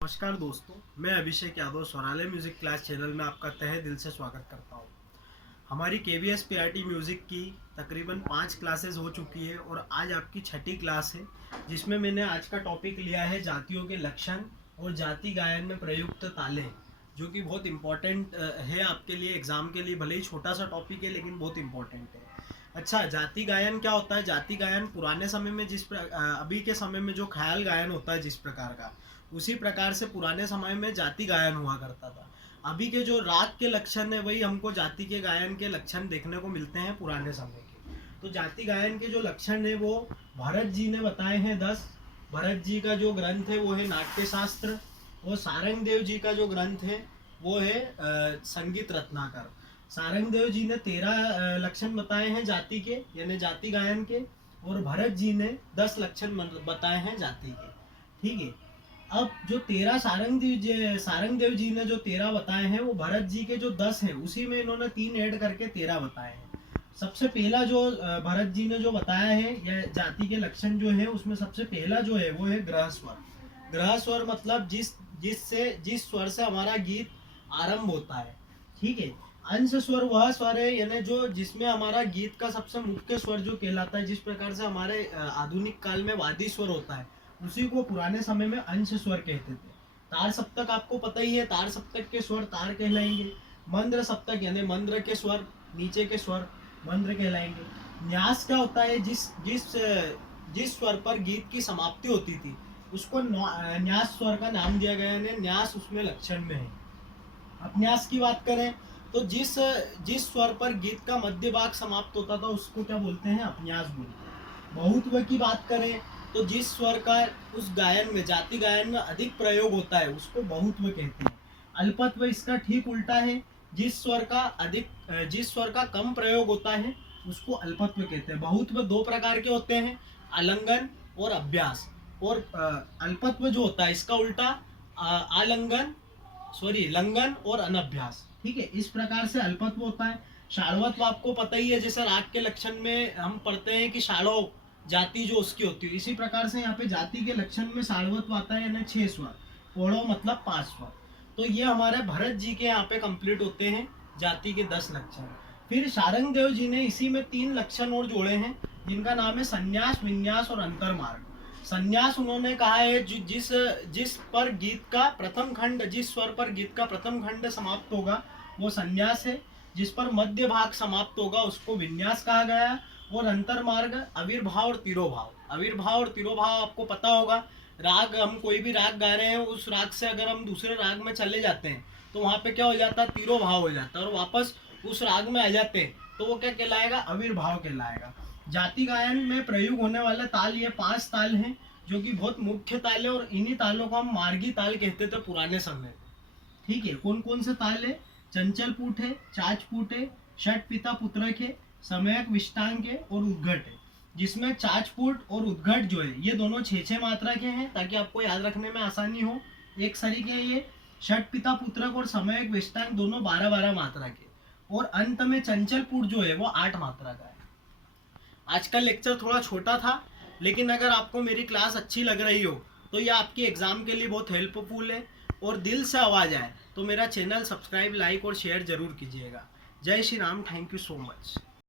नमस्कार दोस्तों, मैं Abhishek Yadav स्वरालय music class channel में आपका तहे दिल से स्वागत करता हूँ। हमारी KVS PRT म्यूज़िक की तकरीबन 5 क्लासेस हो चुकी है और आज आपकी छठी क्लास है, जिसमें मैंने आज का टॉपिक लिया है जातियों के लक्षण और जाति गायन में प्रयुक्त ताले, जो कि बहुत इम्पोर्टेंट है आपके लिए एग्ज़ाम के लिए। भले ही छोटा सा टॉपिक है लेकिन बहुत इम्पोर्टेंट है। अच्छा, जाति गायन क्या होता है? जाति गायन पुराने समय में अभी के समय में जो ख्याल गायन होता है जिस प्रकार का, उसी प्रकार से पुराने समय में जाति गायन हुआ करता था। अभी के जो राग के लक्षण है वही हमको जाति के गायन के लक्षण देखने को मिलते हैं पुराने समय के। तो जाति गायन के जो लक्षण है वो भरत जी ने बताए हैं 10। भरत जी का जो ग्रंथ है वो है नाट्य शास्त्र, और सारंग देव जी का जो ग्रंथ है वो है संगीत रत्नाकर। सारंग देव जी ने 13 लक्षण बताए हैं जाति के, यानी जाति गायन के, और भरत जी ने 10 लक्षण बताए हैं जाति के। ठीक है। अब जो 13 सारंग देव जी ने जो 13 बताए हैं वो भरत जी के जो 10 हैं उसी में इन्होंने 3 ऐड करके 13 बताए हैं। सबसे पहला जो भरत जी ने जो बताया है या जाति के लक्षण जो है उसमें सबसे पहला जो है वो है ग्रह स्वर। ग्रह स्वर मतलब जिस स्वर से हमारा गीत आरंभ होता है। ठीक है। अंश स्वर वह स्वर है यानी जो जिसमें हमारा गीत का सबसे मुख्य स्वर जो कहलाता है। जिस प्रकार से हमारे आधुनिक काल में वादी स्वर होता है, उसी को पुराने समय में अंश स्वर कहते थे। तार सप्तक आपको पता ही है, तार सप्तक के स्वर तार कहलाएंगे। मंद्र सप्तक यानी मंद्र के स्वर, नीचे के स्वर मंद्र कहलाएंगे। न्यास क्या होता है? जिस स्वर पर गीत की समाप्ति होती थी उसको न्यास स्वर का नाम दिया गया है। न्यास उसमें लक्षण में है। अपन्यास की बात करें तो जिस स्वर पर गीत का मध्य भाग समाप्त होता था उसको क्या बोलते हैं? अपन्यास बोलते हैं। बहुत्व की बात करें तो जिस स्वर का उस गायन में, जाति गायन में अधिक प्रयोग होता है उसको बहुत्व कहते हैं। अल्पत्व इसका ठीक उल्टा है। जिस स्वर का कम प्रयोग होता है उसको अल्पत्व कहते हैं। बहुत्व 2 प्रकार के होते हैं, आलंगन और अभ्यास। और अल्पत्व जो होता है इसका उल्टा लंगन और अनभ्यास। ठीक है। इस प्रकार से अल्पत्व होता है। शाढ़वत्व आपको पता ही है, जैसे राग के लक्षण में हम पढ़ते हैं कि शाढ़ो जाति जो उसकी होती है, इसी प्रकार से यहाँ पे जाति के लक्षण में शाढ़वत्व आता है यानी 6 स्वर, पोड़ो मतलब 5 स्वर। तो ये हमारे भरत जी के यहाँ पे कंप्लीट होते हैं जाति के 10 लक्षण। फिर सारंग देव जी ने इसी में 3 लक्षण और जोड़े हैं, जिनका नाम है संन्यास, विन्यास और अंतर्मार्ग। संन्यास उन्होंने कहा है जिस पर गीत का प्रथम खंड, जिस स्वर पर गीत का प्रथम खंड समाप्त होगा वो संन्यास है। जिस पर मध्य भाग समाप्त होगा उसको विन्यास कहा गया। और अंतर्मार्ग आविर्भाव और तिरोभाव। आविर्भाव और तिरोभाव आपको पता होगा, राग, हम कोई भी राग गा रहे हैं उस राग से अगर हम दूसरे राग में चले जाते हैं तो वहाँ पे क्या हो जाता है? तिरोभाव हो जाता है। और वापस उस राग में आ जाते हैं तो वो क्या कहलाएगा? आविर्भाव कहलाएगा। जाति गायन में प्रयोग होने वाले ताल ये 5 ताल हैं, जो कि बहुत मुख्य ताल है, और इन्हीं तालों को हम मार्गी ताल कहते थे पुराने समय। ठीक है। कौन कौन से ताल है? चंचल पूट है, चाच पूट है, षट पिता पुत्रक है, समयक विष्टांग है और उद्घट है। जिसमें चाचपुट और उद्घट जो है ये दोनों 6-6 मात्रा के हैं, ताकि आपको याद रखने में आसानी हो। एक सरी के ये षट पिता पुत्रक और समयक विष्टांग दोनों 12-12 मात्रा के, और अंत में चंचलपुट जो है वो 8 मात्रा का है। आज का लेक्चर थोड़ा छोटा था, लेकिन अगर आपको मेरी क्लास अच्छी लग रही हो तो ये आपकी एग्जाम के लिए बहुत हेल्पफुल है, और दिल से आवाज़ आए तो मेरा चैनल सब्सक्राइब, लाइक और शेयर जरूर कीजिएगा। जय Shri Ram. Thank you so much.